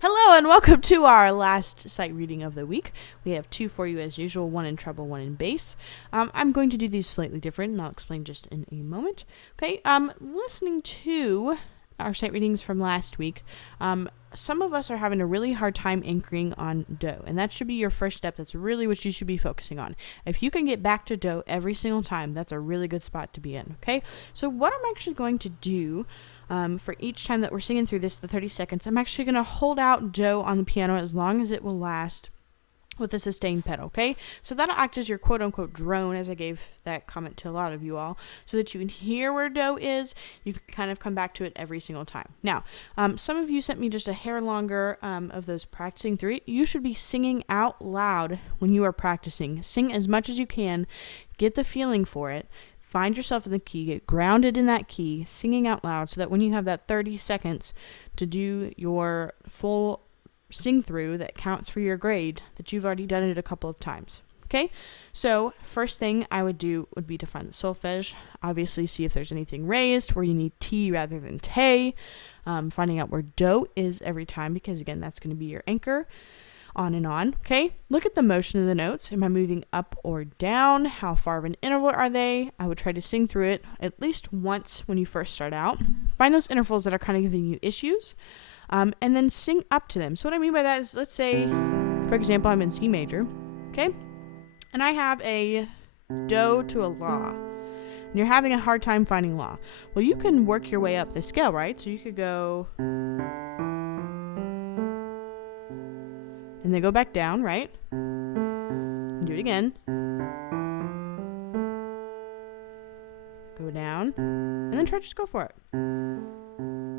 Hello and welcome to our last sight reading of the week. We have two for you as usual, one in treble, one in bass. I'm going to do these slightly different, and I'll explain just in a moment. Okay, listening to our sight readings from last week, some of us are having a really hard time anchoring on do, and that should be your first step. That's really what you should be focusing on. If you can get back to do every single time, that's a really good spot to be in, okay? So what I'm actually going to do for each time that we're singing through this, the 30 seconds, I'm actually going to hold out do on the piano as long as it will last with the sustain pedal, okay? So that'll act as your quote-unquote drone, as I gave that comment to a lot of you all, so that you can hear where do is. You can kind of come back to it every single time. Now, some of you sent me just a hair longer of those practicing through it. You should be singing out loud when you are practicing. Sing as much as you can. Get the feeling for it. Find yourself in the key, get grounded in that key, singing out loud, so that when you have that 30 seconds to do your full sing through that counts for your grade, that you've already done it a couple of times. Okay, so first thing I would do would be to find the solfege. Obviously, see if there's anything raised where you need T rather than te. Finding out where do is every time, because again, that's going to be your anchor. On and on. Okay, look at the motion of the notes. Am I moving up or down? How far of an interval are they? I would try to sing through it at least once when you first start out. Find those intervals that are kind of giving you issues, and then sing up to them. So what I mean by that is, let's say, for example, I'm in C major, okay, and I have a do to a la, and you're having a hard time finding la. Well, you can work your way up the scale, right? So you could go and then go back down, right? And do it again. Go down, and then try to just go for it.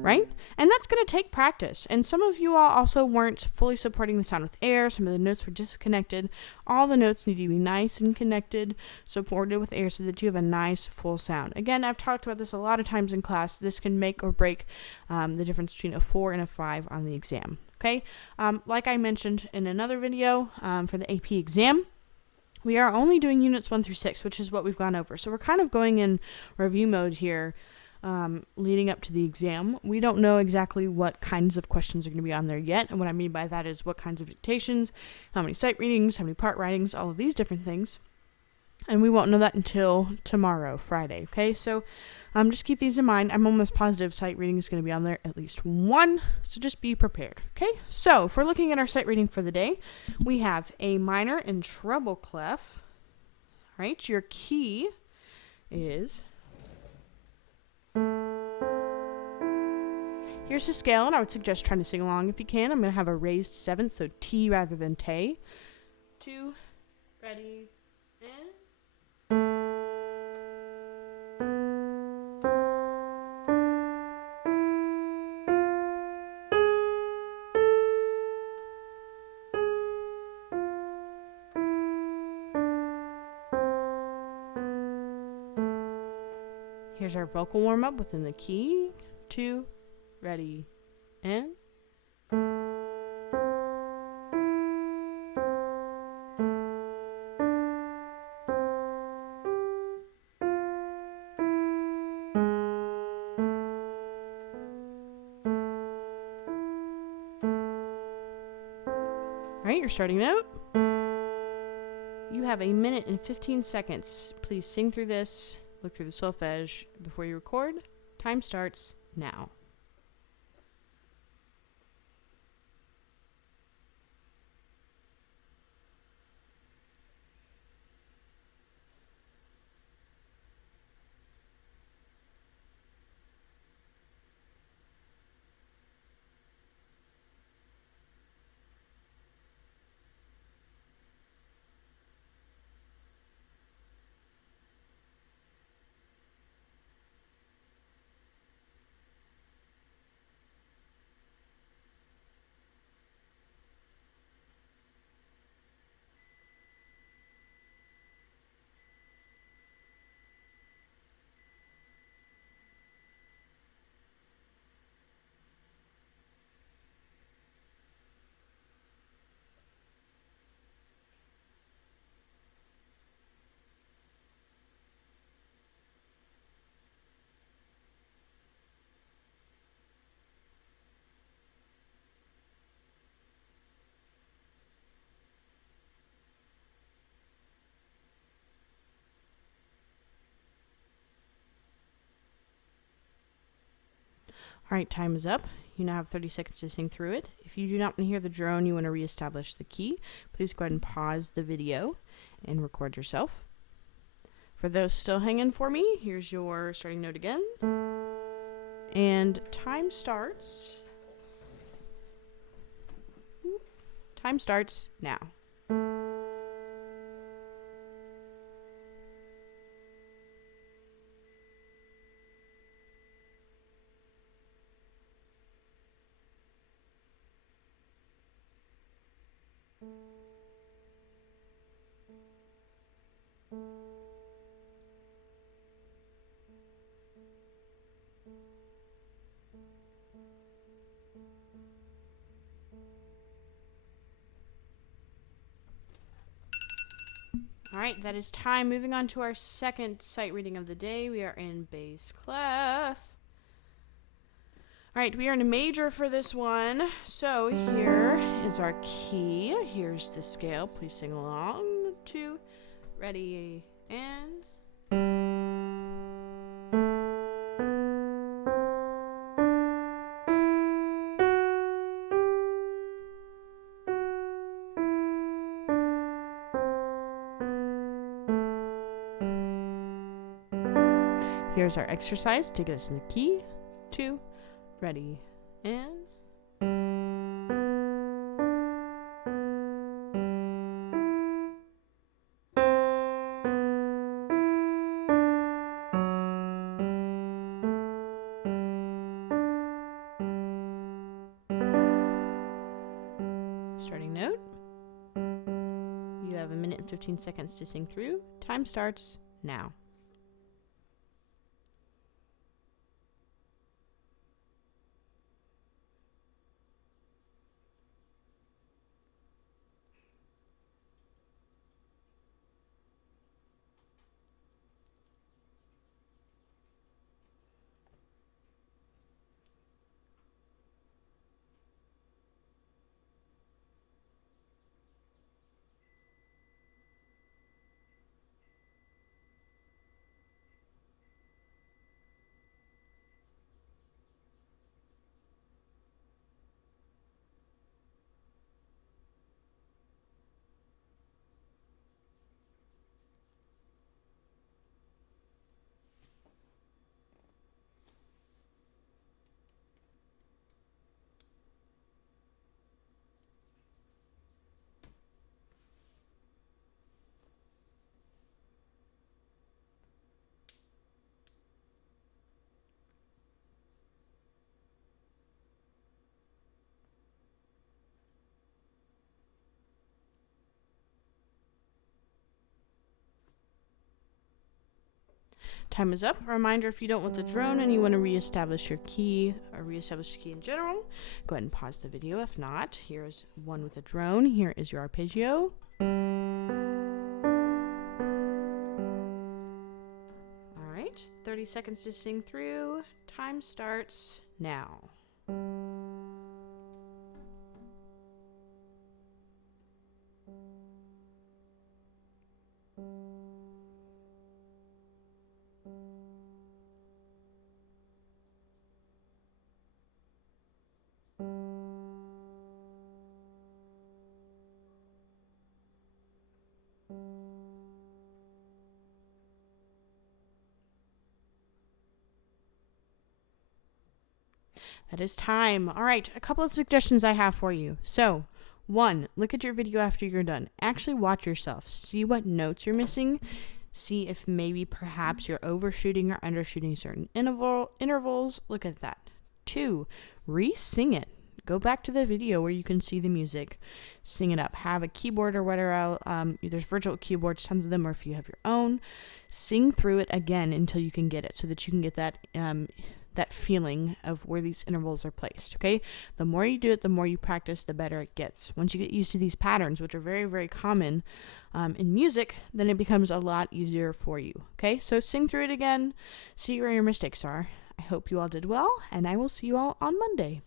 Right? And that's going to take practice. And some of you all also weren't fully supporting the sound with air. Some of the notes were disconnected. All the notes need to be nice and connected, supported with air, so that you have a nice full sound. Again, I've talked about this a lot of times in class. This can make or break the difference between a 4 and a 5 on the exam. Okay, like I mentioned in another video for the AP exam, we are only doing units 1 through 6, which is what we've gone over. So we're kind of going in review mode here, leading up to the exam. We don't know exactly what kinds of questions are going to be on there yet. And what I mean by that is what kinds of dictations, how many sight readings, how many part writings, all of these different things. And we won't know that until tomorrow, Friday. Okay, so just keep these in mind. I'm almost positive sight reading is going to be on there at least one, so just be prepared. Okay, so if we're looking at our sight reading for the day, we have A minor and treble clef. Right, your key is, here's the scale, and I would suggest trying to sing along if you can. I'm going to have a raised 7th, so T rather than te. 2, ready, and here's our vocal warm-up within the key. 2, ready, and alright, your starting note. You have a minute and 15 seconds. Please sing through this, look through the solfege before you record. Time starts now. All right, time is up. You now have 30 seconds to sing through it. If you do not want to hear the drone, you want to reestablish the key, please go ahead and pause the video and record yourself. For those still hanging for me, here's your starting note again. And time starts. Time starts now. All right, that is time. Moving on to our second sight reading of the day. We are in bass clef. All right, we are in a major for this one. So here is our key. Here's the scale. Please sing along. 2, ready, and... Here's our exercise to get us in the key. 2, ready, and... Starting note. You have 1 minute and 15 seconds to sing through. Time starts now. Time is up. A reminder, if you don't want the drone and you want to reestablish your key or reestablish the key in general, go ahead and pause the video. If not, here's one with a drone. Here is your arpeggio. All right, 30 seconds to sing through. Time starts now. That is time. All right, a couple of suggestions I have for you. So, 1, look at your video after you're done. Actually watch yourself. See what notes you're missing. See if maybe perhaps you're overshooting or undershooting certain intervals. Look at that. 2, re-sing it. Go back to the video where you can see the music. Sing it up. Have a keyboard or whatever. There's virtual keyboards, tons of them, or if you have your own. Sing through it again until you can get it so that you can get that that feeling of where these intervals are placed, okay? The more you do it, the more you practice, the better it gets. Once you get used to these patterns, which are very, very common in music, then it becomes a lot easier for you, okay? So sing through it again, see where your mistakes are. I hope you all did well, and I will see you all on Monday.